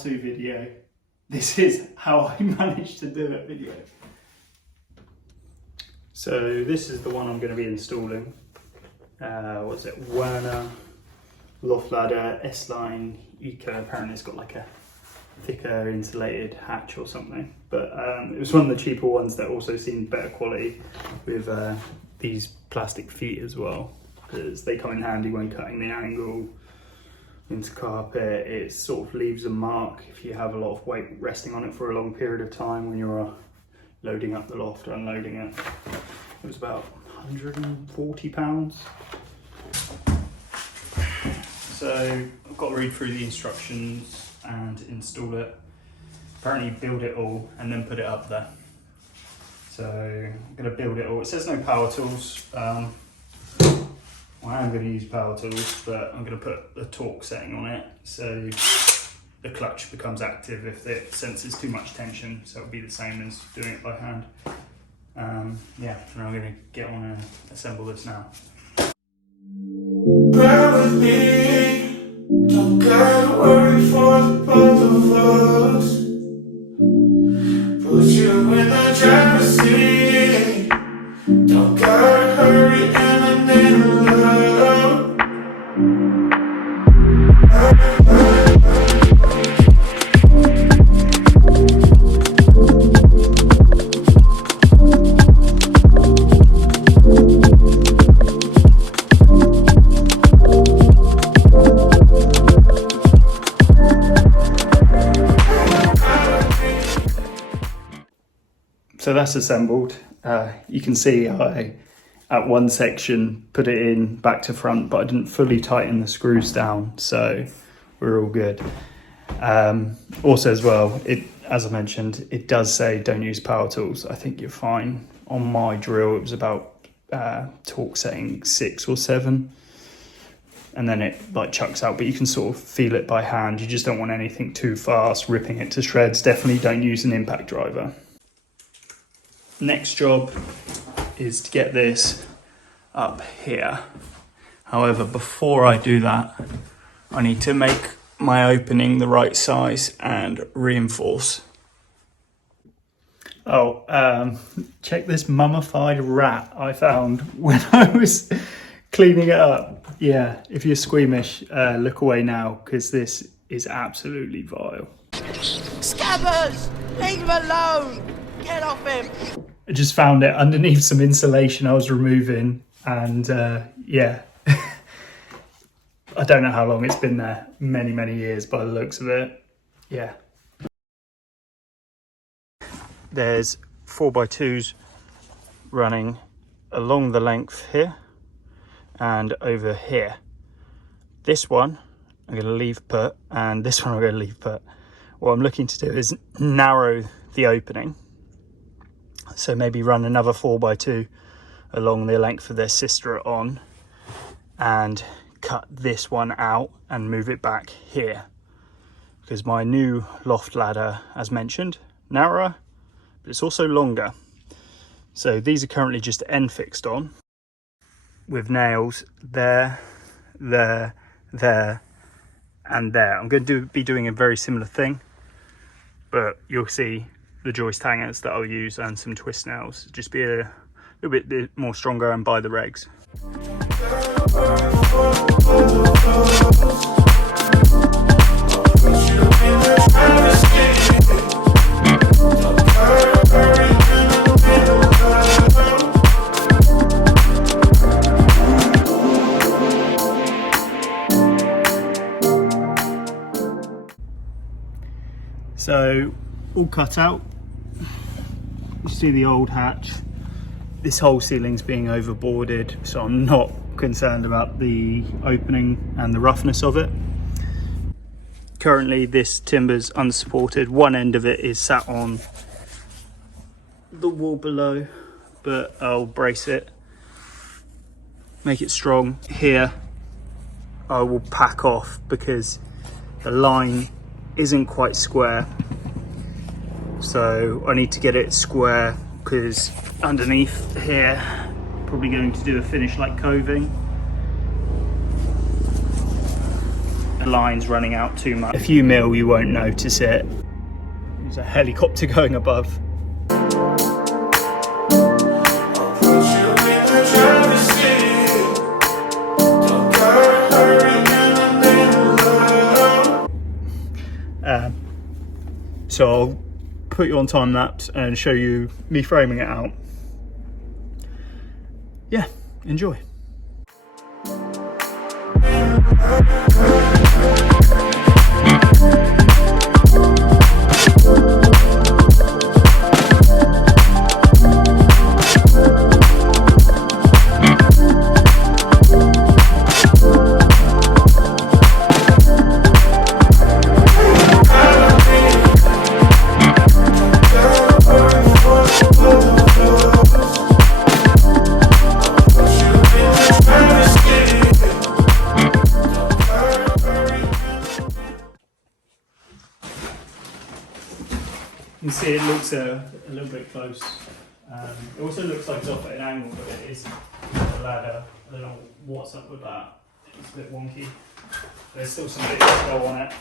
how-to video. This is how I managed to do it video. So this is the one I'm going to be installing. What's it? Werner LOFT LADDER S-Line Eco. Apparently it's got like a thicker insulated hatch or something. But it was one of the cheaper ones that also seemed better quality with these plastic feet as well, because they come in handy when cutting the angle into carpet. It sort of leaves a mark if you have a lot of weight resting on it for a long period of time when you're loading up the loft or unloading it. It was about £140. So I've got to read through the instructions and install it. Apparently build it all and then put it up there. So I'm going to build it all. It says no power tools. I am going to use power tools, but I'm going to put the torque setting on it so the clutch becomes active if it senses too much tension, so it'll be the same as doing it by hand. Yeah, and I'm going to get on and assemble this now. Bear with me, don't gotta worry for the both of us. Put you in the driver's seat, don't gotta hurry and I'm in love. So that's assembled. You can see I, at one section, put it in back to front, but I didn't fully tighten the screws down, so we're all good. Also as well, as I mentioned, it does say don't use power tools. I think you're fine. On my drill, it was about torque setting 6 or 7. And then it like chucks out, but you can sort of feel it by hand. You just don't want anything too fast, ripping it to shreds. Definitely don't use an impact driver. Next job is to get this up here. However, before I do that, I need to make my opening the right size and reinforce. Oh, check this mummified rat I found when I was cleaning it up. Yeah, if you're squeamish, look away now, because this is absolutely vile. Scabbers! Leave him alone! Get off him! I just found it underneath some insulation I was removing, and yeah. I don't know how long it's been there. Many years by the looks of it. Yeah. There's 4x2s running along the length here and over here. This one I'm going to leave put, and this one I'm going to leave put. What I'm looking to do is narrow the opening. So maybe run another 4x2 along the length of their sister on and cut this one out and move it back here. Because my new loft ladder, as mentioned, narrower, but it's also longer. So these are currently just end fixed on with nails there, there, there, and there. I'm going to be doing a very similar thing, but you'll see the joist hangers that I'll use and some twist nails. Just be a little bit more stronger and by the regs. So all cut out. You see the old hatch. This whole ceiling's being overboarded, so I'm not concerned about the opening and the roughness of it. Currently this timber's unsupported. One end of it is sat on the wall below, but I'll brace it, make it strong. Here I will pack off because the line isn't quite square, so I need to get it square, because underneath here probably going to do a finish like coving. the line's running out too much. A few mil, you won't notice it. There's a helicopter going above. So I'll put you on time lapse and show you me framing it out. Yeah, enjoy. You can see it looks a little bit close. It also looks like it's off at an angle, but it is a ladder. I don't know what's up with that. It's a bit wonky. There's still some bits to go on it.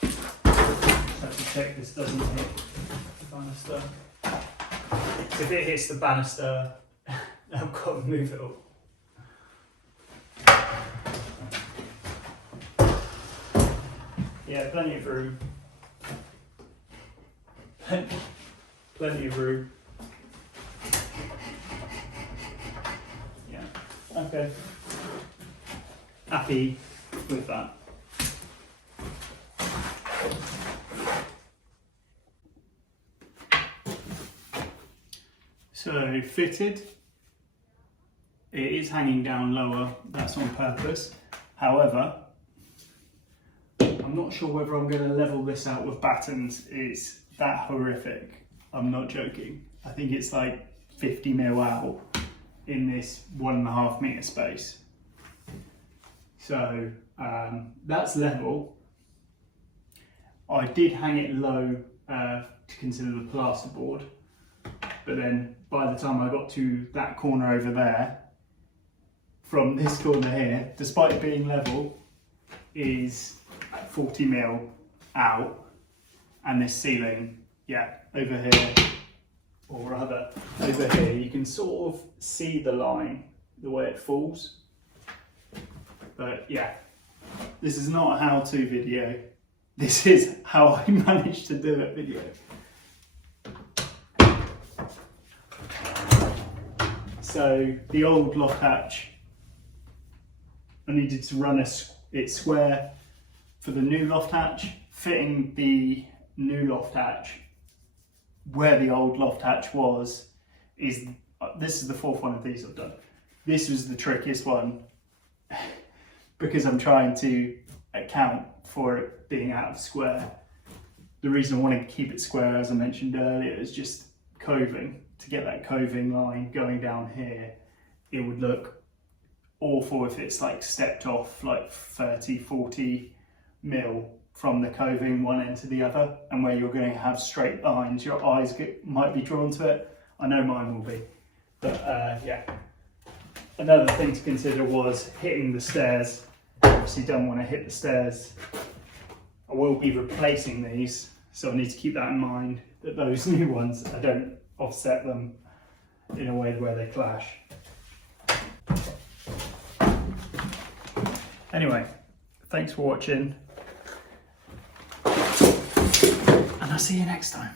Just have to check this doesn't hit the banister. So if it hits the banister, I've got to move it up. Yeah, plenty of room. Plenty of room. Yeah, okay. Happy with that. So fitted. It is hanging down lower, that's on purpose. However, I'm not sure whether I'm going to level this out with battens. It's that horrific. I'm not joking. I think it's like 50 mil out in this 1.5 meter space. So that's level. I did hang it low to consider the plasterboard, but then by the time I got to that corner over there, from this corner here, despite it being level, is 40 mil out, and this ceiling, yeah, over here, or rather over here, you can sort of see the line, the way it falls. But yeah, this is not a how-to video. This is how I managed to do it video. So the old loft hatch, I needed to run it square for the new loft hatch. Fitting the new loft hatch where the old loft hatch was is, this is the fourth one of these I've done. This was the trickiest one because I'm trying to account for it being out of square. The reason I wanted to keep it square, as I mentioned earlier, is just coving. To get that coving line going down here, it would look awful if it's like stepped off like 30, 40 mil from the coving one end to the other, and where you're going to have straight lines, your eyes might be drawn to it. I know mine will be. But yeah. Another thing to consider was hitting the stairs. Obviously don't want to hit the stairs. I will be replacing these, so I need to keep that in mind, that those new ones, I don't offset them in a way where they clash. Anyway, thanks for watching, and I'll see you next time.